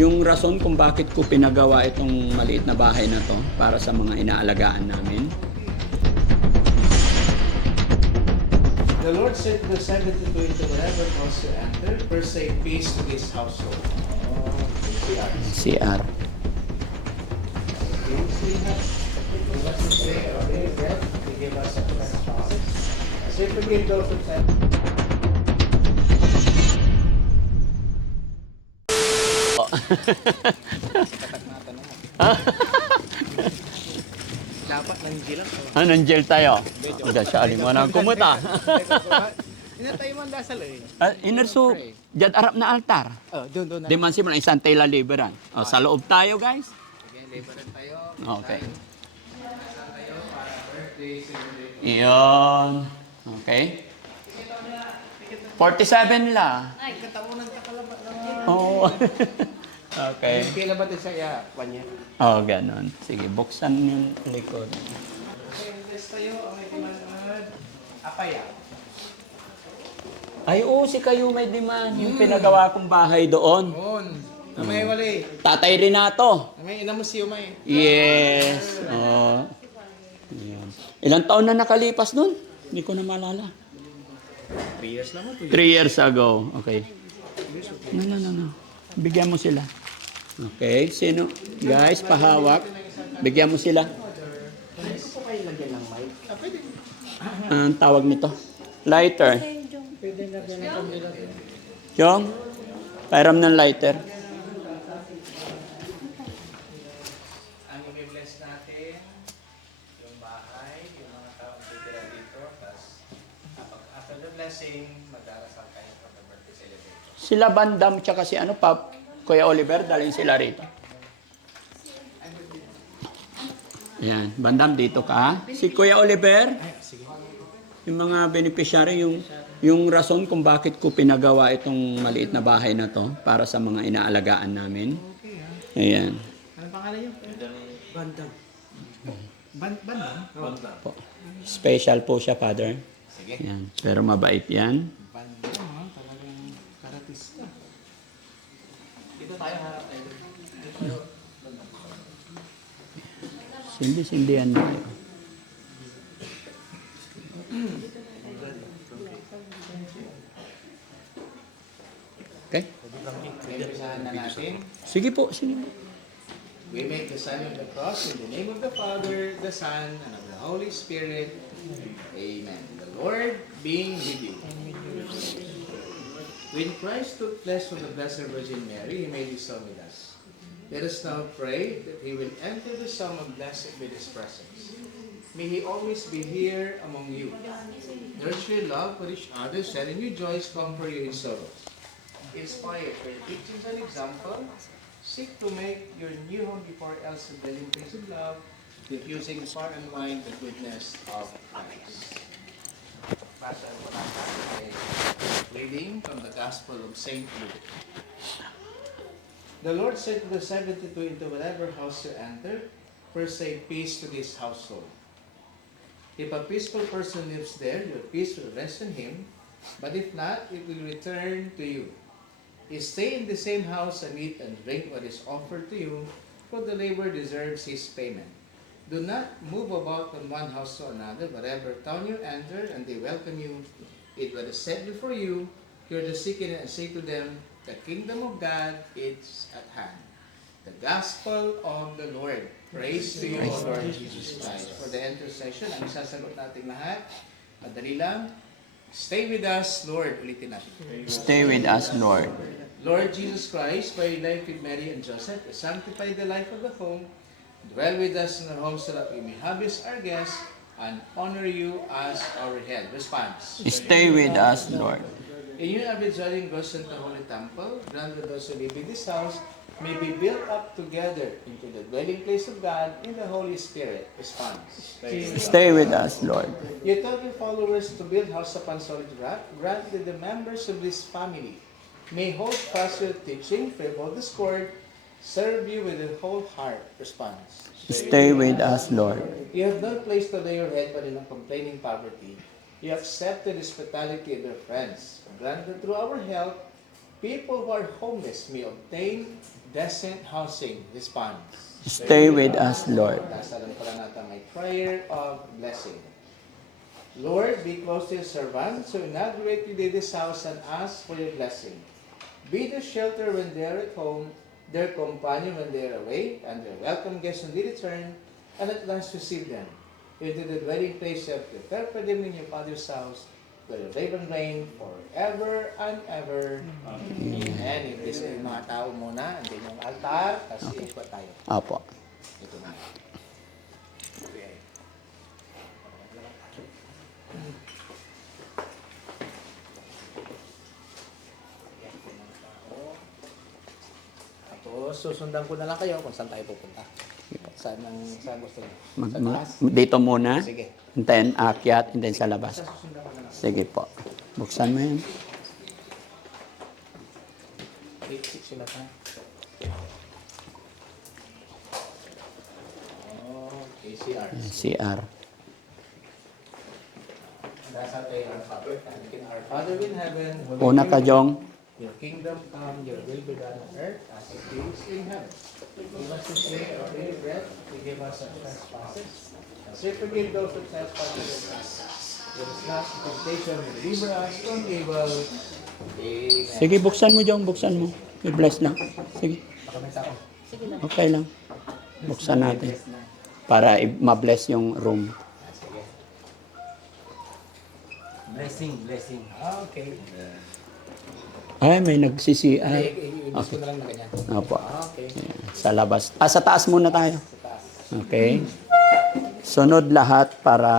Yung rason kung bakit ko pinagawa itong maliit na bahay na to para sa mga inaalagaan namin. The Lord said to the 72 into whatever house you enter, first say peace to this household. CR. Give us a trespasses. Say forgive those who trespass. Dapat nandiyan lang. Nandiyan tayo. Hindi siya alimanang kumuta. Hindi tayo man dasal eh. Inerso, dyan arap na altar. Oh, doon na. Di man si man isang tela liberan. Sa loob tayo, guys. Again, libaran tayo. Okay. Tayo para birthday, celebration. Iyon. Okay. 47 la. Ay, katamunan ka kalaba lang. Oo. Okay. Kailan ba ito siya? Panya. Oh, ganon. Sige, buksan yung likod. Okay, invest tayo. Okay, timanad. Apaya. Ay, oo, si kayo may demand. Yung pinagawa kong bahay doon. Noon. May wali. Tatay Renato. May ina mo siyo may. Yes. Oh. Yan. Ilang taon na nakalipas nun? Hindi ko na maalala. 3 years naman. 3 years ago. Okay. No. Bigyan mo sila. Okay. Sino? Guys, pahawak. Bigyan mo sila. Pwede po kayo lagyan ng mic? Pwede. Ang tawag nito? Lighter. Pwede lagyan ng kamila. Yung? Pairam ng lighter. Ang i-bless natin, yung bahay, yung mga taong titira dito, tapos after the blessing, mag-arasal kayo for the birthday celebration. Sila Bandam tsaka si ano pa, Kuya Oliver, dalhin sila rito. Yan, Bandam dito ka. Si Kuya Oliver, yung mga beneficiary, yung rason kung bakit ko pinagawa itong maliit na bahay na to para sa mga inaalagaan namin. Ayan. Anong pangalan niyo? Bandang. Bandang? Bandang. Po. Special po siya, Father. Sige. Yan. Pero mabait yan. Bandang, ha? Talagang karatista. Dito tayo, harap tayo. Dito tayo. Sindi-sindihan na kayo. Okay? Umpisahan na natin. Sige po, sige po. We make the sign of the cross in the name of the Father, the Son, and of the Holy Spirit. Amen. The Lord being with you. When Christ took flesh from the Blessed Virgin Mary, He made His home with us. Let us now pray that He will enter the sum of blessed with His presence. May He always be here among you. Nurture your love for each other, sharing your joys, comfort you in sorrows. Inspired by your teachings and example, seek to make your new home before else a dwelling place of love, diffusing far and wide the goodness of Christ. Pastor, reading from the Gospel of St. Luke. The Lord said to the 72 into whatever house you enter, first say peace to this household. If a peaceful person lives there, your peace will rest on him, but if not, it will return to you. You stay in the same house and eat and drink what is offered to you, for the labor deserves his payment. Do not move about from one house to another, whatever town you enter, and they welcome you. It was said before you, hear the sick and say to them, the kingdom of God is at hand. The gospel of the Lord. Praise to you, O Lord Jesus Christ. For the intercession, ang isasagot natin lahat, madali lang, stay with us, Lord. Ulitin natin. Stay with us, Lord. Lord Jesus Christ, by your life with Mary and Joseph, sanctify the life of the home, dwell with us in our homes so that we may have as our guests and honor you as our head. Response. Stay with us, Lord. In your average dwelling goes into the holy temple, grant that those who live in this house may be built up together into the dwelling place of God in the Holy Spirit. Response. Stay with us, Lord. You told your followers to build house upon solid rock. Grant that the members of this family may hold fast your teaching, free of all discord, serve you with a whole heart. Response. Stay with us, Lord. You have no place to lay your head but in complaining poverty. You accept the hospitality of your friends. Grant that through our help, people who are homeless may obtain decent housing. Response. Stay with us, Lord. Dasalan pala natin may prayer of blessing. Lord, be close to your servants who inaugurate today this house and ask for your blessing. Be the shelter when they are at home, their companion when they are away, and their welcome guests when they return, and at last receive them into the dwelling place you have prepared for them in your Father's house, where you live and reign forever and ever. Amen. I-bless ko yung mga tao muna, and then yung altar, tapos ikot tayo. Apo. Ito na. Okay. Tapos, susundan ko na lang kayo kung saan tayo pupunta. Saan gusto niyo? Sa taas? Dito muna. Sige. And then akyat, and then sa labas. Susundan ko na lang. Sige po. Buksan mo yan. Sila tayo. Okay, CR. CR. Nasa tayo our Father. Our Father in heaven. Una ka, Jong. Your kingdom come, your will be done on earth as it is in heaven. Give us this day our daily bread. Forgive us our trespasses, as we forgive those who trespass against us. Give us not into temptation, but deliver us from evil. Amen. Sige, buksan mo, Jong. Buksan mo. I-bless lang. Sige. Baka may tao. Okay lang. Buksan natin. Para ma-bless yung room. Sige. Blessing. Okay. Ay, may nag-CCR. Ibig ko na lang na ganyan. Opo. Okay. Sa labas. Sa taas muna tayo. Sa taas. Okay. Sunod lahat para...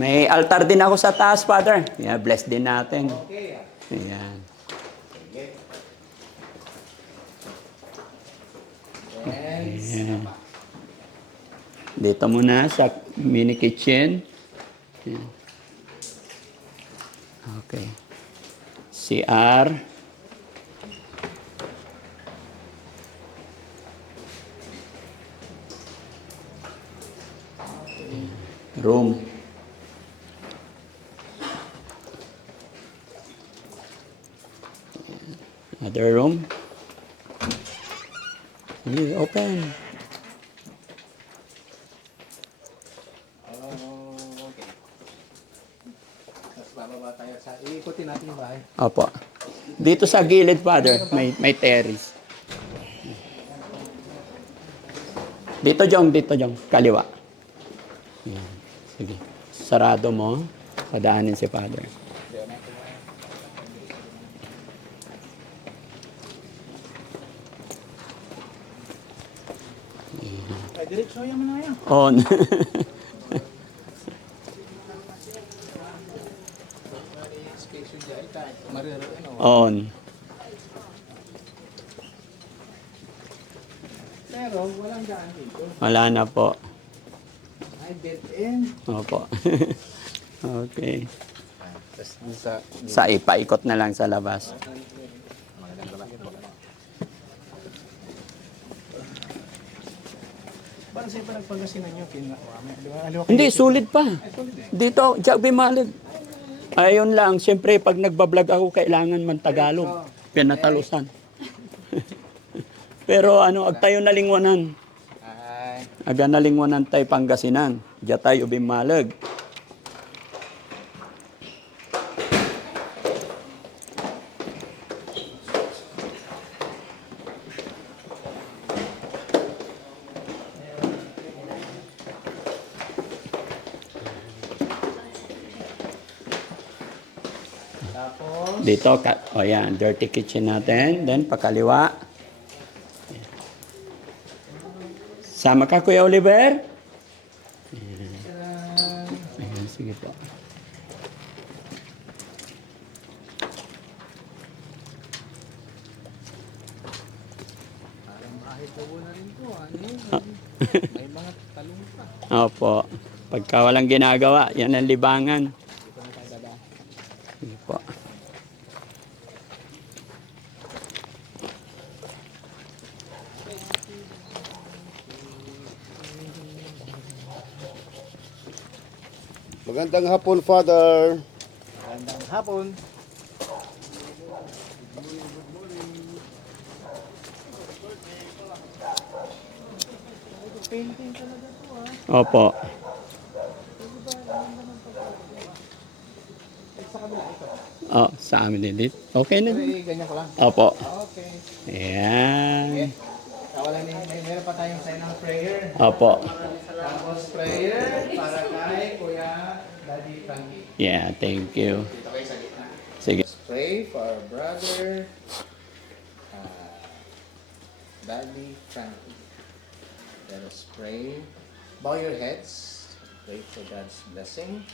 May altar din ako sa taas, Father. Yeah, bless din natin. Okay. Ayan. Sige. And Ayan. Dito muna sa mini kitchen. Ayan. Okay. CR. Room. Other room. Please open. okay. Tapos bababa tayo sa... Iikutin natin yung bahay. Opo. Dito sa gilid, Father, may terrace. Dito, Jong. Kaliwa. Yan. Sige. Sarado mo. Padaanin si Father. Ay, diretso yan mo na yan. On. Space yun dyan. Ito, mariro, ano. On. Pero, walang daan dito. Wala na po. Ay, dead end. Opo. Okay. Tapos, dun sa... Sa ipaikot na lang sa labas. Parang sa'yo pa nagpangasinan nyo, Hindi, sulit pa. Dito, Jack Bimalig. Ayun lang, siyempre pag nagbablog ako, kailangan man Tagalog. Pinatalusan. Pero agtayo na lingwanan. Ay, Aga na lingwanan tayo Pangasinan. Diya tayo Bimalig. tapos... Dito, yan, dirty kitchen natin. Then, pakaliwa. Sama ka, Kuya Oliver? Ayan, sige po. Opo. Pagka walang ginagawa, yan ang libangan. Opo. Magandang hapon, Father. Magandang hapon. Painting talaga to Opo. Sa kabila ito. Oh, sa amin din dito. Okay na. Pero ganyan ko lang. Opo. Okay. Ayan. Wala meron pa tayong sign of prayer. Opo. Tapos prayer para kay Kuya Daddy Frankie. Yeah, thank you. Dito kayo sa gitna. Sige. Let's pray for our brother, Daddy Frankie. Let us pray. Bow your heads. Pray for God's blessing.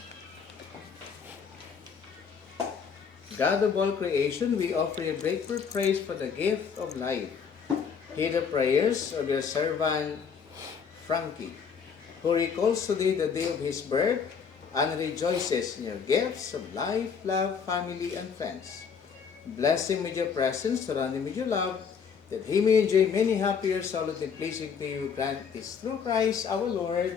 God of all creation, we offer you grateful praise for the gift of life. Hear the prayers of your servant Frankie, who recalls today the day of his birth and rejoices in your gifts of life, love, family, and friends. Bless him with your presence, surround him with your love, that he may enjoy many happy years solidly pleasing to you. Grant this through Christ our Lord.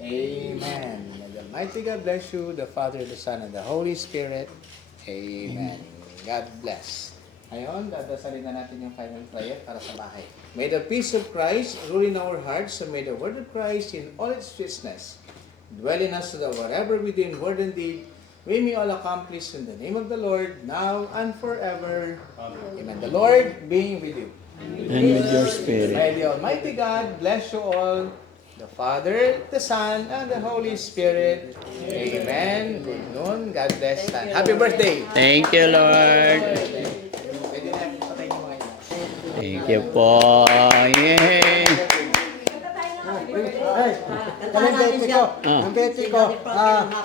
Amen. May the Almighty God bless you, the Father, the Son, and the Holy Spirit. Amen. God bless. Ngayon, dadasalin na natin yung final prayer para sa bahay. May the peace of Christ rule in our hearts, and may the word of Christ in all its sweetness dwell in us, so that whatever we do in word and deed, we may all accomplish in the name of the Lord, now and forever. Amen. The Lord being with you. And with your spirit. May the Almighty God bless you all, the Father, the Son, and the Holy Spirit. Amen. Good noon. God bless. And happy birthday. Thank you, Lord. Pwede na patay niyo mga ito. Thank you po. Yay! Ang beti ko, Ah. ang beti ko,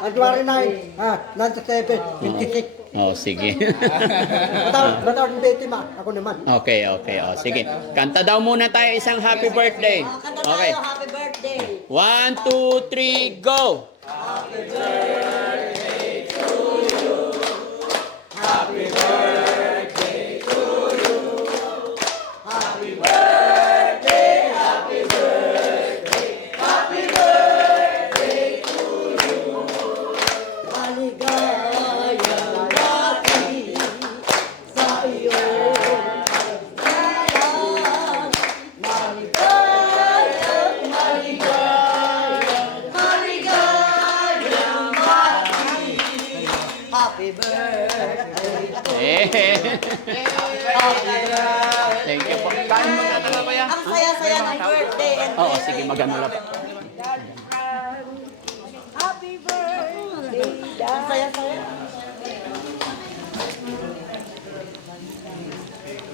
January 9, 97, 56. Oh, sige. Matawag ang beti ma, ako naman. Okay, okay. Oh, sige. Kanta daw muna tayo isang happy birthday. Kanta Okay. tayo, happy birthday! 1, 2, 3, go! Maligayang dati sa iyong kaligayahan. Maligayang, maligayang, maligayang dati. Happy birthday! Eh. Thank you po. Kain mo na talaga yan. Ang saya-saya ng birthday and Oo, sige, magano lang. happy birthday! Ang saya-saya.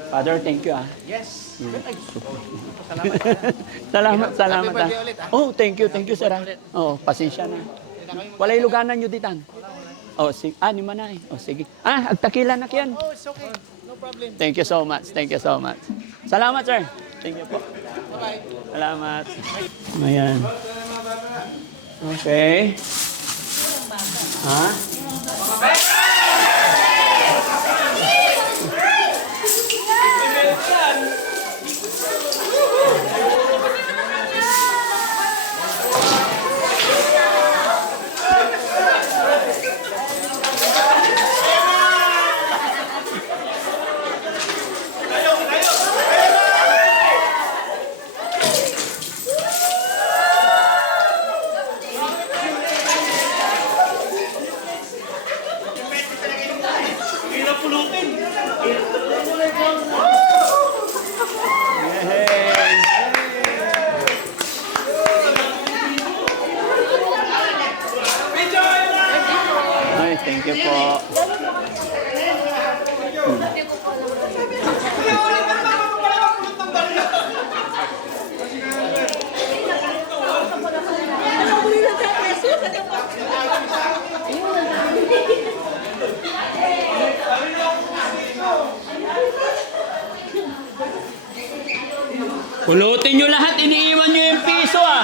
Father, thank you ah. Yes. Salamat, salamat ah. birthday ulit, ah. Oh, thank you, sir ah. Oh, pasensya na. Wala iluganan nyo ditan. Oh, sige. Ah, ni Manay. Oh, sige. Ah, agtakila na kiyan. Oh, it's okay. No problem. Thank you so much. Thank you so much. Salamat, sir. Thank you po. Bye-bye. Salamat. Ayan. Okay. Ha? Yay! Ay, thank you po. Pulutin nyo lahat, iniiwan nyo yung piso ah.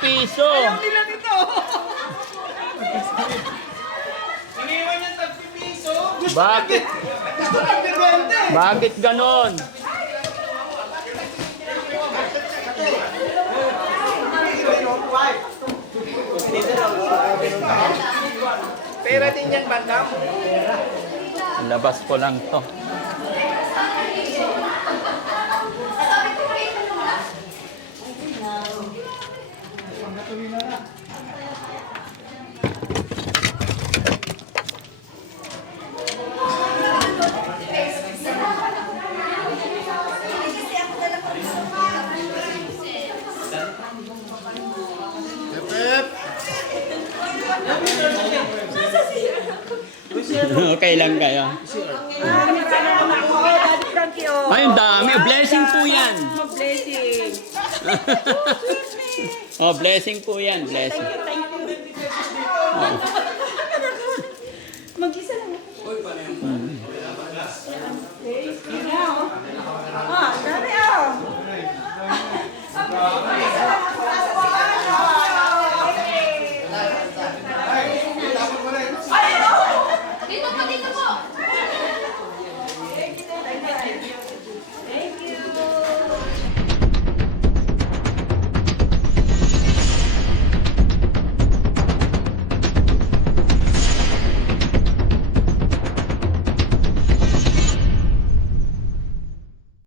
piso. Iniwan yung tagpipiso. Bakit? Bakit ganon? Pera din yan, bandam. Labas ko lang to. Okay lang kayo. Daddy Frankie, oh. Ay, ang dami. Blessing po yan. Blessing. Oh, blessing po yan. Blessing. Mag-isa lang